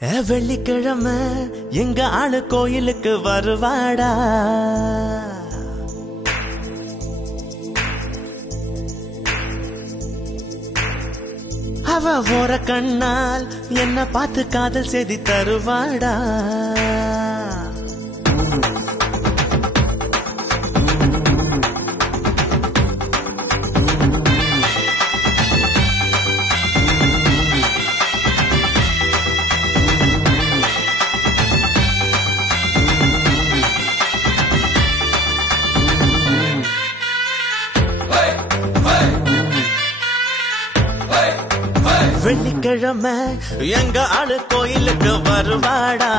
வெள்ளிக்கிழமை எங்க ஆளு கோயிலுக்கு வருவாடா. அவ ஓர கண்ணால் என்ன பார்த்து காதல் செய்தி தருவாடா. வெள்ளிக்கிழமை எங்க ஆளு கோயிலுக்கு வருவாடா.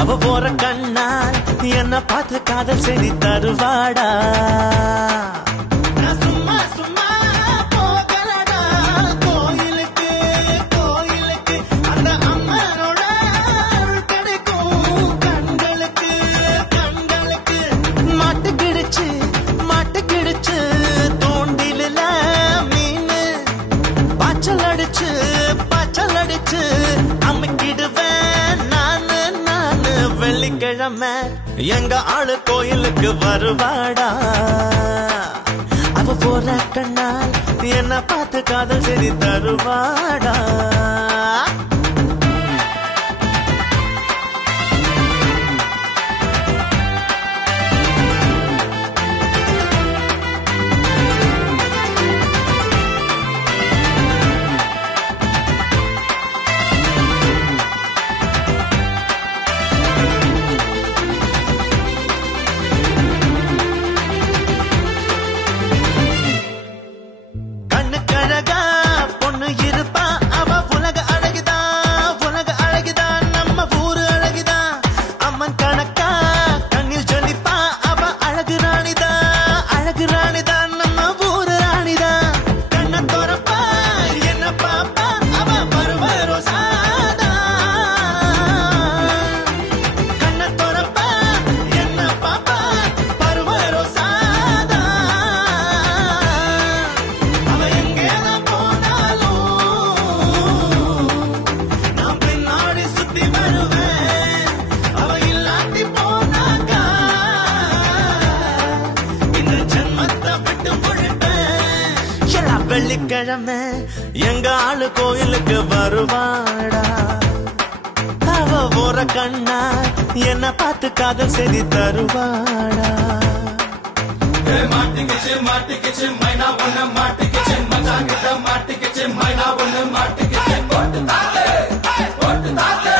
அவ போற கண்ணால் என்ன பார்த்து காதல் செய்தி தருவாடா. சும்மா சும்மா போகலடா கோயிலுக்கு கோயிலுக்கு, அந்த அம்மனோட அருள் கிடைக்கும் கண்களுக்கு கண்களுக்கு. மாட்டுக்கிடுச்சு மாட்டுக்கிடுச்சு தோண்டில பாச்சல் அடிச்சு அமைக்கிடுவேன் நானு நானு. வெள்ளிக்கிழமை எங்க ஆளு கோயிலுக்கு வருவாடா. அவ போற கண்ணால் என்ன பார்த்து காதல் செய்தி தருவாடா. வெள்ளிக்கிழமை எங்க ஆளு கோயிலுக்கு வருவாடா. அவ போற கண்ணா என்ன பார்த்து காதல் செய்தி தருவாடா. மாட்டிக்கிச்சு மாட்டிக்கிச்சு மைனா ஒண்ணு மாட்டிக்கிச்சு மச்சான் கிட்ட மாட்டிக்கிச்சு மைனா ஒண்ணு மாட்டிக்கிச்சு போட்டு தாக்கு